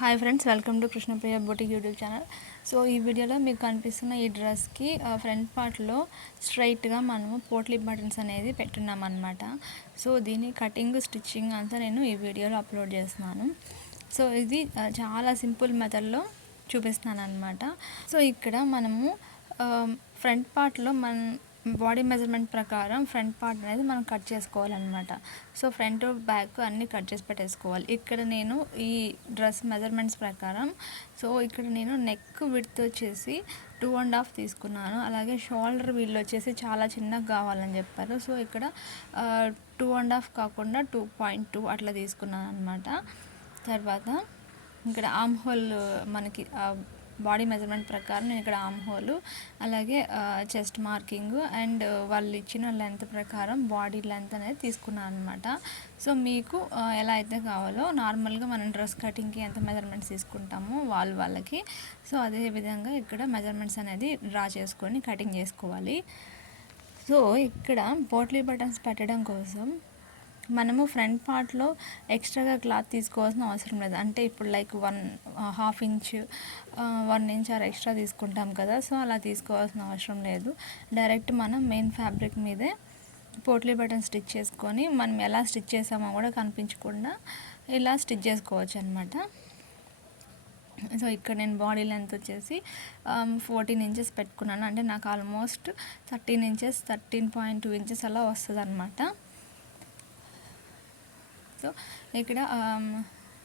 Hi friends, welcome to Krishnapriya boutique YouTube channel. So ఈ వీడియోలో మీకు కనిపిస్తున్న ఈ డ్రెస్కి ఫ్రంట్ పార్ట్లో స్ట్రైట్గా మనము పోట్లీ బటన్స్ అనేది పెట్టున్నాం అనమాట. సో దీని కటింగ్ స్టిచ్చింగ్ అంతా నేను ఈ వీడియోలో అప్లోడ్ చేస్తున్నాను. సో ఇది చాలా సింపుల్ మెథడ్లో చూపిస్తున్నాను అనమాట. సో ఇక్కడ మనము ఫ్రంట్ పార్ట్లో బాడీ మెజర్మెంట్ ప్రకారం ఫ్రంట్ పార్ట్ అనేది మనం కట్ చేసుకోవాలన్నమాట. సో ఫ్రంట్ బ్యాక్ అన్నీ కట్ చేసి పెట్టేసుకోవాలి. ఇక్కడ నేను ఈ డ్రెస్ మెజర్మెంట్స్ ప్రకారం ఇక్కడ నేను నెక్ విడ్త్ వచ్చేసి 2.5 తీసుకున్నాను. అలాగే షోల్డర్ వీళ్ళు వచ్చేసి చాలా చిన్నగా కావాలని చెప్పారు. సో ఇక్కడ 2.5 కాకుండా 2.2 అట్లా తీసుకున్నాను అనమాట. తర్వాత ఇక్కడ ఆర్మ్ హోల్ మనకి బాడీ మెజర్మెంట్ ప్రకారం నేను ఇక్కడ ఆర్మ్ హోల్, అలాగే చెస్ట్ మార్కింగ్ అండ్ వాళ్ళు ఇచ్చిన లెంత్ ప్రకారం బాడీ లెంత్ అనేది తీసుకున్నాను అనమాట. సో మీకు ఎలా అయితే కావాలో నార్మల్గా మనం డ్రెస్ కటింగ్కి ఎంత మెజర్మెంట్స్ తీసుకుంటామో వాళ్ళకి సో అదే విధంగా ఇక్కడ మెజర్మెంట్స్ అనేది డ్రా చేసుకొని కటింగ్ చేసుకోవాలి. సో ఇక్కడ పోట్లీ బటన్స్ పెట్టడం కోసం మనము ఫ్రంట్ పార్ట్లో ఎక్స్ట్రాగా క్లాత్ తీసుకోవాల్సిన అవసరం లేదు. అంటే ఇప్పుడు like 1.5 inch 1 inch are extra తీసుకుంటాం కదా, సో అలా తీసుకోవాల్సిన అవసరం లేదు. డైరెక్ట్ మనం మెయిన్ ఫ్యాబ్రిక్ మీదే పోట్లీ బటన్ స్టిచ్ చేసుకొని మనం ఎలా స్టిచ్ చేసామో కూడా కనిపించకుండా ఇలా స్టిచ్ చేసుకోవచ్చు అనమాట. సో ఇక్కడ నేను బాడీ లెంత్ వచ్చేసి 14 ఇంచెస్ పెట్టుకున్నాను. అంటే నాకు ఆల్మోస్ట్ 13 ఇంచెస్ 13.2 ఇంచెస్ అలా వస్తుంది అనమాట. సో ఇక్కడ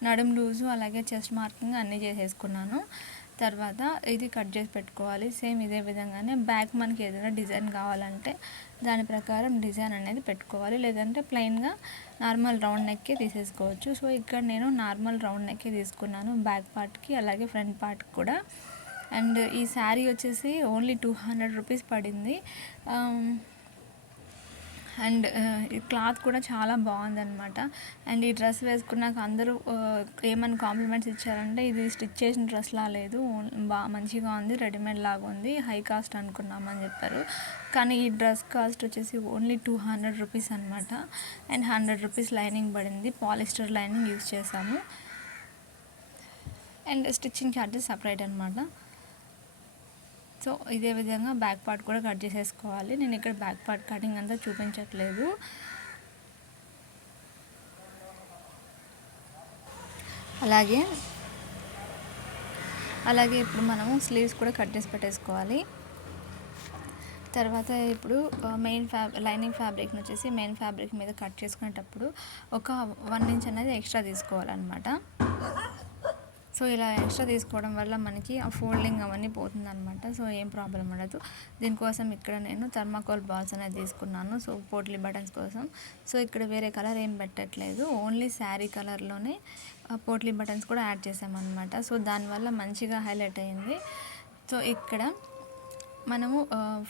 నడుం లూజు అలాగే చెస్ట్ మార్కింగ్ అన్నీ చేసేసుకున్నాను. తర్వాత ఇది కట్ చేసి పెట్టుకోవాలి. సేమ్ ఇదే విధంగానే బ్యాక్ మనకి ఏదైనా డిజైన్ కావాలంటే దాని ప్రకారం డిజైన్ అనేది పెట్టుకోవాలి, లేదంటే ప్లెయిన్గా నార్మల్ రౌండ్ నెక్కే తీసేసుకోవచ్చు. సో ఇక్కడ నేను నార్మల్ రౌండ్ నెక్కే తీసుకున్నాను బ్యాక్ పార్ట్కి అలాగే ఫ్రంట్ పార్ట్కి కూడా. అండ్ ఈ శారీ వచ్చేసి ఓన్లీ 200 రూపీస్ పడింది. అండ్ ఈ క్లాత్ కూడా చాలా బాగుందన్నమాట. అండ్ ఈ డ్రెస్ వేసుకున్నాక అందరూ ఏమని కాంప్లిమెంట్స్ ఇచ్చారంటే ఇది స్టిచ్ చేసిన డ్రెస్లా లేదు, మంచిగా ఉంది, రెడీమేడ్ లాగా ఉంది, హై కాస్ట్ అనుకున్నామని చెప్పారు. కానీ ఈ డ్రెస్ కాస్ట్ వచ్చేసి ఓన్లీ 200 రూపీస్ అనమాట. అండ్ 100 రూపీస్ లైనింగ్ పడింది, పాలిస్టర్ లైనింగ్ యూజ్ చేసాము. అండ్ స్టిచ్చింగ్ ఛార్జెస్ సపరేట్ అనమాట. సో ఇదే విధంగా బ్యాక్ పార్ట్ కూడా కట్ చేసేసుకోవాలి. నేను ఇక్కడ బ్యాక్ పార్ట్ కటింగ్ అంతా చూపించట్లేదు. అలాగే ఇప్పుడు మనము స్లీవ్స్ కూడా కట్ చేసి పెట్టేసుకోవాలి. తర్వాత ఇప్పుడు లైనింగ్ ఫ్యాబ్రిక్ని వచ్చేసి మెయిన్ ఫ్యాబ్రిక్ మీద కట్ చేసుకునేటప్పుడు ఒక 1 ఇంచ్ అనేది ఎక్స్ట్రా తీసుకోవాలన్నమాట. సో ఇలా ఎక్స్ట్రా తీసుకోవడం వల్ల మనకి ఆ ఫోల్డింగ్ అవన్నీ పోతుందన్నమాట. సో ఏం ప్రాబ్లం ఉండదు. దీనికోసం ఇక్కడ నేను థర్మాకోల్ బాల్స్ అనేది తీసుకున్నాను. సో పోట్లీ బటన్స్ కోసం. సో ఇక్కడ వేరే కలర్ ఏం పెట్టట్లేదు, ఓన్లీ శారీ కలర్లోనే పోట్లీ బటన్స్ కూడా యాడ్ చేసామన్నమాట. సో దానివల్ల మంచిగా హైలైట్ అయింది. సో ఇక్కడ మనము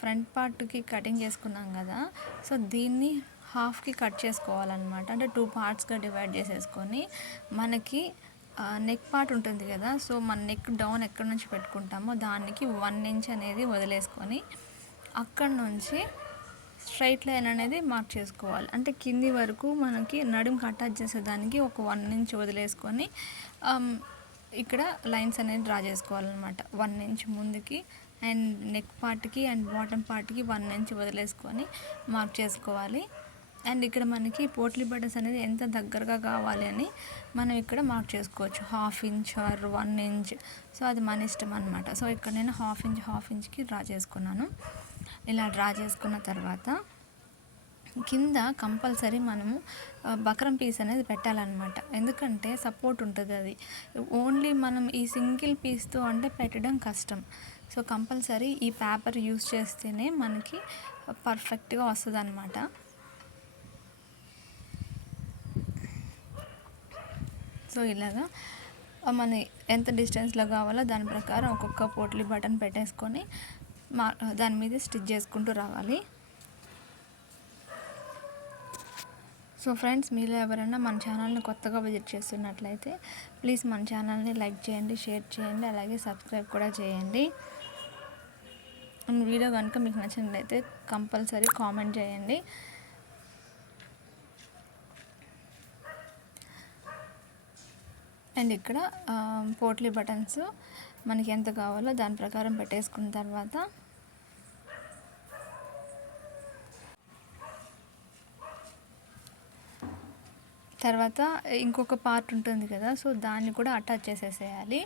ఫ్రంట్ పార్ట్కి కటింగ్ చేసుకున్నాం కదా, సో దీన్ని హాఫ్కి కట్ చేసుకోవాలన్నమాట. అంటే 2 పార్ట్స్గా డివైడ్ చేసేసుకొని మనకి నెక్ పార్ట్ ఉంటుంది కదా, సో మన నెక్ డౌన్ ఎక్కడి నుంచి పెట్టుకుంటామో దానికి 1 ఇంచ్ అనేది వదిలేసుకొని అక్కడ నుంచి స్ట్రైట్ లైన్ అనేది మార్క్ చేసుకోవాలి. అంటే కింది వరకు మనకి నడుముకి అటాచ్ చేసేదానికి ఒక 1 ఇంచ్ వదిలేసుకొని ఇక్కడ లైన్స్ అనేది డ్రా చేసుకోవాలన్నమాట. 1 ఇంచ్ ముందుకి అండ్ నెక్ పార్ట్కి అండ్ బాటమ్ పార్ట్కి 1 ఇంచ్ వదిలేసుకొని మార్క్ చేసుకోవాలి. అండ్ ఇక్కడ మనకి పోట్లీ బటన్స్ అనేది ఎంత దగ్గరగా కావాలి అని మనం ఇక్కడ మార్క్ చేసుకోవచ్చు, 1/2 ఇంచ్ ఆర్ 1 ఇంచ్. సో అది మన ఇష్టం అనమాట. సో ఇక్కడ నేను 1/2 ఇంచ్కి డ్రా చేసుకున్నాను. ఇలా డ్రా చేసుకున్న తర్వాత కింద కంపల్సరీ మనము బక్రం పీస్ అనేది పెట్టాలన్నమాట. ఎందుకంటే సపోర్ట్ ఉంటుంది. అది ఓన్లీ మనం ఈ సింగిల్ పీస్తో అంటే పెట్టడం కష్టం. సో కంపల్సరీ ఈ పేపర్ యూస్ చేస్తేనే మనకి పర్ఫెక్ట్గా వస్తుంది అనమాట. సో ఇలాగా మన ఎంత డిస్టెన్స్లో కావాలో దాని ప్రకారం ఒక్కొక్క పోట్లీ బటన్ పెట్టేసుకొని దాని మీద స్టిచ్ చేసుకుంటూ రావాలి. సో ఫ్రెండ్స్, మీరు ఎవరైనా మన ఛానల్ని కొత్తగా విజిట్ చేస్తున్నట్లయితే ప్లీజ్ మన ఛానల్ని లైక్ చేయండి, షేర్ చేయండి, అలాగే సబ్స్క్రైబ్ కూడా చేయండి. వీడియో కనుక మీకు నచ్చినట్లయితే కంపల్సరీ కామెంట్ చేయండి. అండ్ ఇక్కడ పోట్లీ బటన్స్ మనకి ఎంత కావాలో దాని ప్రకారం పెట్టేసుకున్న తర్వాత ఇంకొక పార్ట్ ఉంటుంది కదా, సో దాన్ని కూడా అటాచ్ చేసేసేయాలి.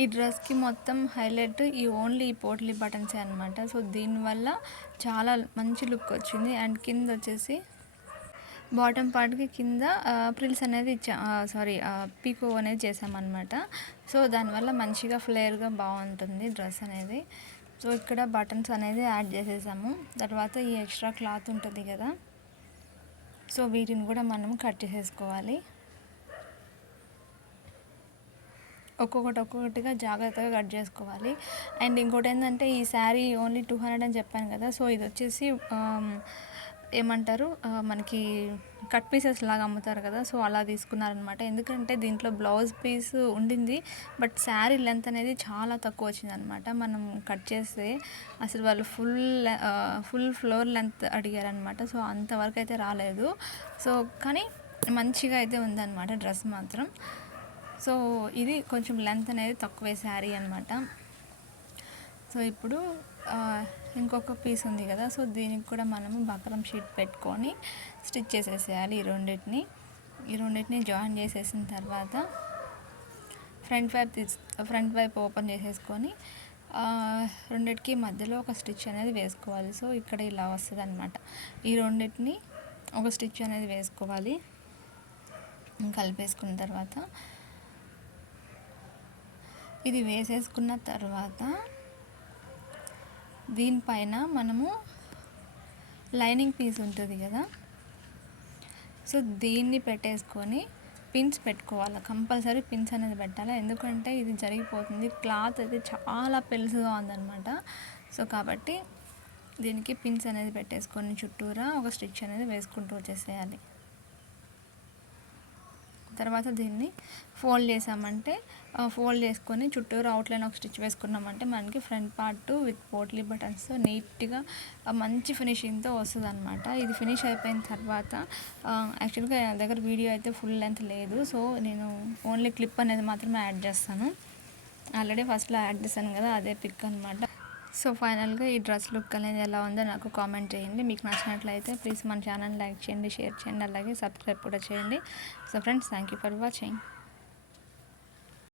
ఈ డ్రెస్కి మొత్తం హైలైట్ ఓన్లీ ఈ పోట్లీ బటన్సే అనమాట. సో దీనివల్ల చాలా మంచి లుక్ వచ్చింది. అండ్ కింద వచ్చేసి బాటమ్ పార్ట్కి కింద ప్రిల్స్ అనేది పీకో అనేది చేసామన్నమాట. సో దానివల్ల మంచిగా ఫ్లేర్గా బాగుంటుంది డ్రెస్ అనేది. సో ఇక్కడ బటన్స్ అనేది యాడ్ చేసేసాము. తర్వాత ఈ ఎక్స్ట్రా క్లాత్ ఉంటుంది కదా, సో వీటిని కూడా మనం కట్ చేసేసుకోవాలి. ఒక్కొక్కటిగా జాగ్రత్తగా కట్ చేసుకోవాలి. అండ్ ఇంకోటి ఏంటంటే ఈ శారీ ఓన్లీ 200 అని చెప్పాను కదా, సో ఇది వచ్చేసి ఏమంటారు మనకి కట్ పీసెస్ లాగా అమ్ముతారు కదా, సో అలా తీసుకున్నారనమాట. ఎందుకంటే దీంట్లో బ్లౌజ్ పీస్ ఉండింది, బట్ శారీ లెంత్ అనేది చాలా తక్కువ వచ్చిందనమాట. మనం కట్ చేస్తే అసలు వాళ్ళు ఫుల్ ఫ్లోర్ లెంత్ అడిగారనమాట. సో అంతవరకు అయితే రాలేదు. సో కానీ మంచిగా అయితే ఉందన్నమాట డ్రెస్ మాత్రం. సో ఇది కొంచెం లెంత్ అనేది తక్కువే శారీ అనమాట. సో ఇప్పుడు ఇంకొక పీస్ ఉంది కదా, సో దీనికి కూడా మనము బక్రం షీట్ పెట్టుకొని స్టిచ్ చేసేసేయాలి. ఈ రెండింటిని జాయిన్ చేసేసిన తర్వాత ఫ్రంట్ వైపు ఓపెన్ చేసేసుకొని రెండింటికి మధ్యలో ఒక స్టిచ్ అనేది వేసుకోవాలి. సో ఇక్కడ ఇలా వస్తుంది అనమాట. ఈ రెండింటిని ఒక స్టిచ్ అనేది వేసుకోవాలి. కలిపేసుకున్న తర్వాత ఇది వేసేసుకున్న తర్వాత దీనిపైన మనము లైనింగ్ పీస్ ఉంటుంది కదా, సో దీన్ని పెట్టేసుకొని పిన్స్ పెట్టుకోవాలి. కంపల్సరీ పిన్స్ అనేది పెట్టాలి, ఎందుకంటే ఇది జరిగిపోతుంది. క్లాత్ అయితే చాలా పెలుసుగా ఉందన్నమాట. సో కాబట్టి దీనికి పిన్స్ అనేది పెట్టేసుకొని చుట్టూరా ఒక స్టిచ్ అనేది వేసుకుంటూ వచ్చేసేయాలి. తర్వాత దీన్ని ఫోల్డ్ చేసామంటే ఫోల్డ్ చేసుకొని చుట్టూరు అవుట్లైన్ ఒక స్టిచ్ వేసుకున్నామంటే మనకి front part with potli buttons నీట్గా మంచి ఫినిషింగ్తో వస్తుంది అనమాట. ఇది ఫినిష్ అయిపోయిన తర్వాత యాక్చువల్గా నా దగ్గర వీడియో అయితే ఫుల్ లెంత్ లేదు, సో నేను ఓన్లీ క్లిప్ అనేది మాత్రమే యాడ్ చేస్తాను. ఆల్రెడీ ఫస్ట్లో యాడ్ చేశాను కదా, అదే పిక్ అనమాట. సో ఫైనల్గా ఈ డ్రెస్ లుక్ అనేది ఎలా ఉందో నాకు కామెంట్ చేయండి. మీకు నచ్చినట్లయితే ప్లీజ్ మన ఛానల్ లైక్ చేయండి, షేర్ చేయండి, అలాగే సబ్స్క్రైబ్ కూడా చేయండి. So friends, thank you for watching.